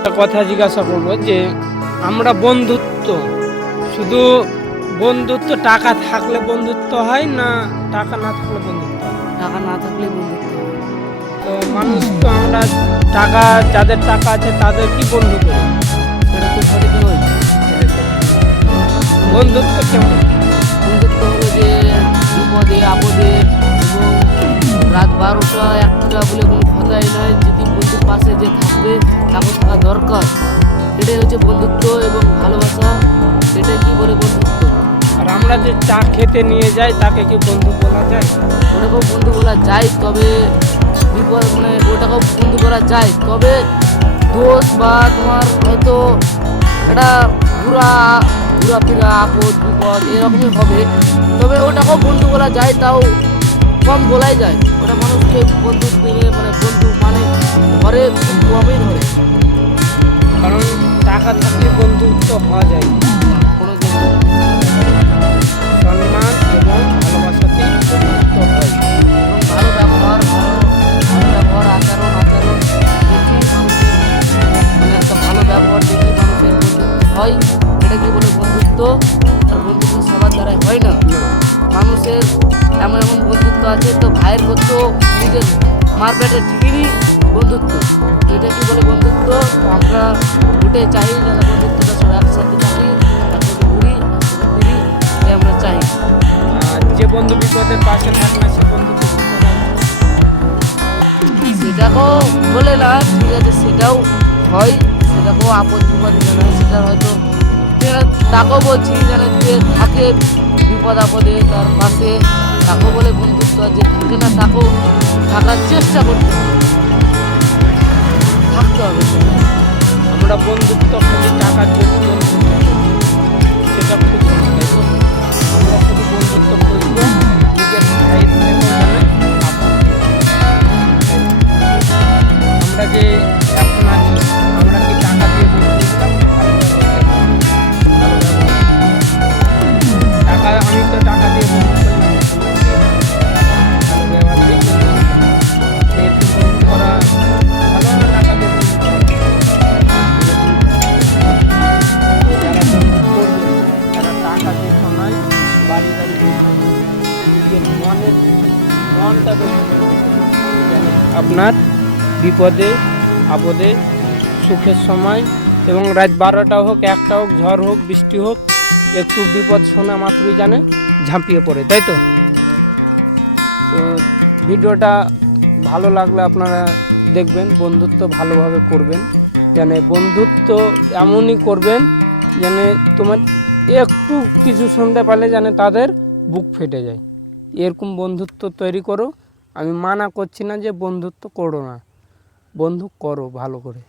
একটা কথা জিজ্ঞাসা করবো যে আমরা বন্ধুত্ব শুধু বন্ধুত্ব টাকা থাকলে বন্ধুত্ব হয় না টাকা না থাকলে বন্ধুত্ব হয়? টাকা না থাকলে বন্ধুত্ব হয়। তো মানুষ তো আমরা টাকা যাদের টাকা আছে তাদের কি বন্ধু করি, সেটা তো সঠিক নয়। বন্ধুত্ব কেমন? বন্ধুত্ব হলো যে বিপদে আপদে এবং রাত 12টা 1টা বলে কোনো কথাই নয়, যদি বন্ধুর পাশে যে থাকবে তাকে থাকা দরকার, এটাই হচ্ছে বন্ধুত্ব এবং ভালোবাসা। এটাই কি বলে বন্ধুত্ব। আর আমরা যে চা খেতে নিয়ে যাই তাকে কি বন্ধু বলা যায়? ওটাকেও বন্ধু বলা যায়, তবে বিপদ মানে ওটাকেও বন্ধু করা যায়, তবে দোষ বা তোমার হয়তো একটা ঘোরাফেরা আপদ বিপদ এরকমই হবে, তবে ওটাকেও বন্ধু বলা যায়, তাও কম বলাই যায়। ওটা মানুষকে বন্ধু দিলে মানে বন্ধু মানে ধরে খুব কমই ধরে, কারণ টাকা থাকলে বন্ধুত্ব হওয়া যায় না। কোনো জায়গায় সম্মান এবং ভালোবাসাতেই বন্ধুত্ব হয়। এবং ভালো ব্যবহার আচরণ দেখি মানুষের মানে একটা ভালো ব্যবহার দেখি মানুষের বন্ধুত্ব হয়। এটা কি বলে বন্ধুত্ব। আর বন্ধুত্ব সবার দ্বারাই হয় না। মানুষের এমন এমন বন্ধুত্ব আছে, তো ভাইয়ের করতো নিজের মার পেটের ঠিকই বন্ধুত্ব। এটা কি বলে বন্ধুত্ব। তো আমরা ওটাই চাই যেন বন্ধুত্বটা সবাই একসাথে থাকি, একসাথে ঘুরি, একসাথে ফিরি, এটাই আমরা চাই। আর যে বন্ধু বিপদের পাশে থাকে না সে বন্ধুকে কি বলা হয়? সেটাকেও বলে না, ঠিক আছে, সেটাও হয়, সেটাকেও আপদ বিপদ না, সেটা হয়তো তাকেও বলছি যেন যে থাকে বিপদ আপদে তার পাশে, তাকেও বলে বন্ধুত্ব। আর যে থাকে না তাকেও থাকার চেষ্টা করতে হবে, থাকতে হবে। আমরা বন্ধুত্ব খালি টাকার জন্য বন্ধুত্ব করি, সেটা খুঁজবো না, তাই তো? আমরা শুধু বন্ধুত্ব খুঁজবো নিজের ভাই থেকেও জানে আপন থেকে। আমরা যে এখন আছি আমরা কি টাকা দিয়ে বন্ধু নিলাম? ভালো ব্যবহার। টাকা আমি তো টাকা দিয়ে বন্ধু করলাম, ভালো ব্যবহার দিয়ে বন্ধু নিলাম। যেহেতু বন্ধু করা ভালো না টাকা দিয়ে বন্ধু করা? যারা বন্ধু করবে তারা টাকা দেখো নয়, বাড়ি গাড়ি দেখো নয়, নিজের মনটা দেখে বন্ধু করবে। যেন আপনার বিপদে আপদে সুখের সময় এবং রাত 12টা হোক 1টা হোক ঝড় হোক বৃষ্টি হোক একটু বিপদ শোনা মাত্রই জানে ঝাঁপিয়ে পড়ে, তাই তো? তো ভিডিওটা ভালো লাগলে আপনারা দেখবেন, বন্ধুত্ব ভালোভাবে করবেন, যেন বন্ধুত্ব এমনই করবেন যেন তোমার একটু কিছু শুনতে পারলে যেন তাদের বুক ফেটে যায়, এরকম বন্ধুত্ব তৈরি করো। আমি মানা করছি না যে বন্ধুত্ব করো না, বন্ধু করো ভালো করে।